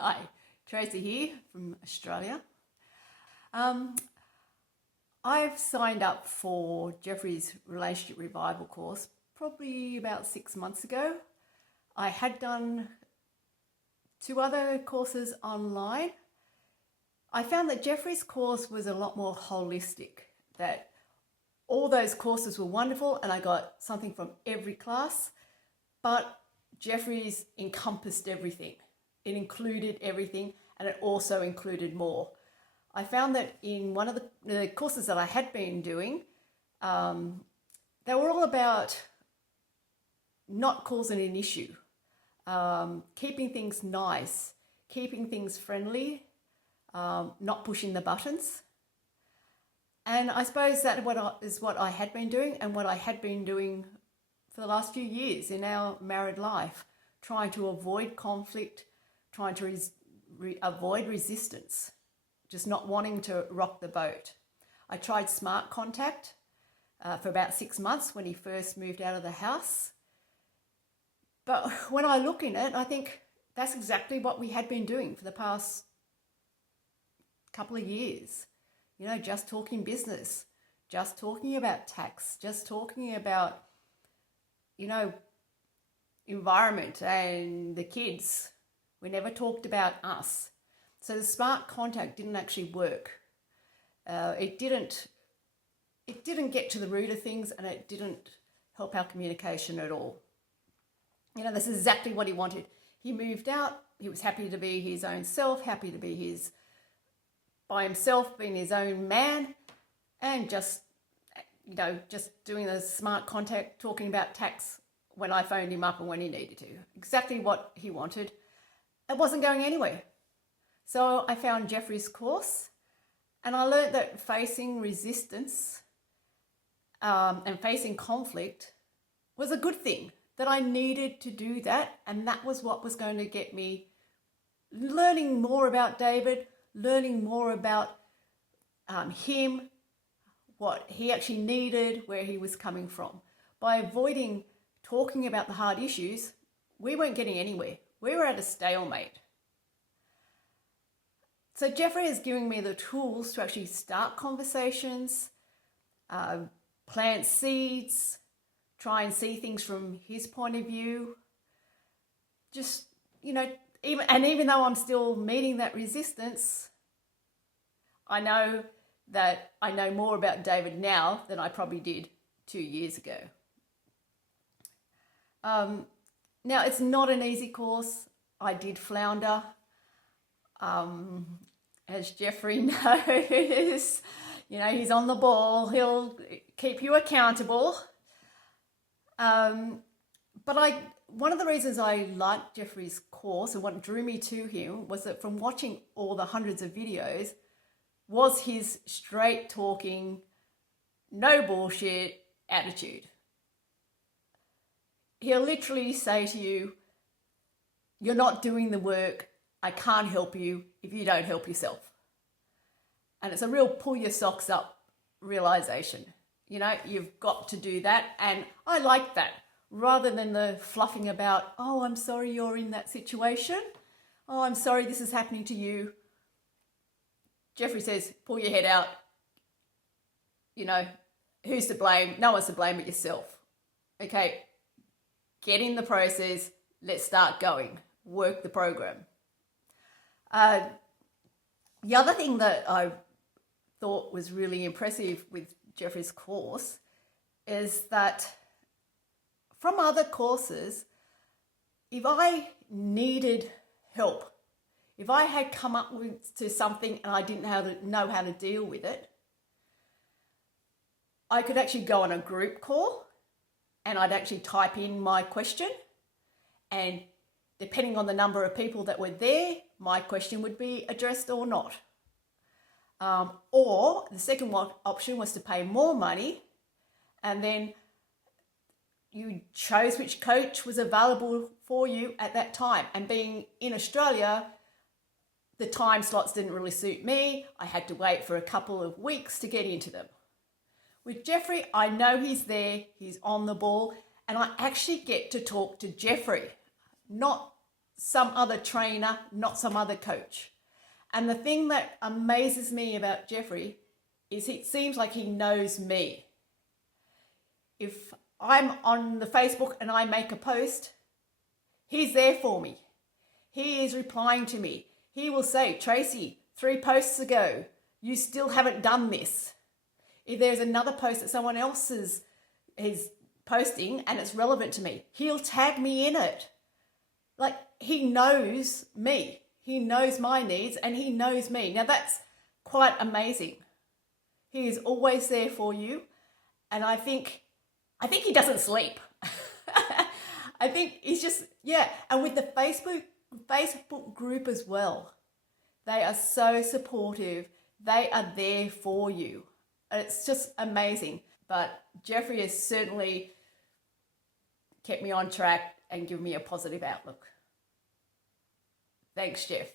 Hi, Tracey here from Australia. I've signed up for Geoffrey's Relationship Revival course probably about 6 months ago. I had done 2 other courses online. I found that Geoffrey's course was a lot more holistic, that all those courses were wonderful and I got something from every class, but Geoffrey's encompassed everything. It included everything and it also included more. I found that in one of the courses that I had been doing, they were all about not causing an issue, keeping things nice, keeping things friendly, not pushing the buttons. And I suppose that is what I had been doing and what I had been doing for the last few years in our married life, trying to avoid conflict, trying to avoid resistance, just not wanting to rock the boat. I tried smart contact for about 6 months when he first moved out of the house. But when I look in it, I think that's exactly what we had been doing for the past couple of years. You know, just talking business, just talking about tax, just talking about, environment and the kids. We never talked about us. So the smart contact didn't actually work. It didn't get to the root of things and it didn't help our communication at all. This is exactly what he wanted. He moved out. He was happy to be his own self, happy to be by himself, being his own man, and just doing the smart contact, talking about tax when I phoned him up and when he needed to. Exactly what he wanted. It wasn't going anywhere. So I found Geoffrey's course and I learned that facing resistance and facing conflict was a good thing, that I needed to do that, and that was what was going to get me learning more about David, learning more about him, what he actually needed, where he was coming from. By avoiding talking about the hard issues, we weren't getting anywhere. We were at a stalemate. So Geoffrey is giving me the tools to actually start conversations, plant seeds, try and see things from his point of view. Just, even though I'm still meeting that resistance, I know that I know more about David now than I probably did 2 years ago. Now, it's not an easy course. I did flounder. As Geoffrey knows, he's on the ball. He'll keep you accountable. But one of the reasons I liked Geoffrey's course and what drew me to him was that from watching all the hundreds of videos was his straight talking, no bullshit attitude. He'll literally say to you, "You're not doing the work. I can't help you if you don't help yourself." And it's a real pull your socks up realization. You've got to do that. And I like that, rather than the fluffing about, "Oh, I'm sorry you're in that situation. Oh, I'm sorry this is happening to you." Geoffrey says, pull your head out. Who's to blame? No one's to blame but yourself. Okay, get in the process. Let's start going. Work the program. The other thing that I thought was really impressive with Geoffrey's course is that from other courses, if I needed help, if I had come up to something and I didn't know how to deal with it, I could actually go on a group call and I'd actually type in my question, and depending on the number of people that were there, my question would be addressed or not. Or the second option was to pay more money, and then you chose which coach was available for you at that time. And being in Australia, the time slots didn't really suit me. I had to wait for a couple of weeks to get into them. With Geoffrey, I know he's there, he's on the ball, and I actually get to talk to Geoffrey, not some other trainer, not some other coach. And the thing that amazes me about Geoffrey is it seems like he knows me. If I'm on the Facebook and I make a post, he's there for me. He is replying to me. He will say, Tracey, 3 posts ago, you still haven't done this. If there's another post that someone else is posting and it's relevant to me, he'll tag me in it. Like, he knows me. He knows my needs and he knows me. Now that's quite amazing. He is always there for you. And I think he doesn't sleep. I think he's just, yeah. And with the Facebook group as well, they are so supportive. They are there for you. It's just amazing. But Geoffrey has certainly kept me on track and given me a positive outlook. Thanks, Jeff.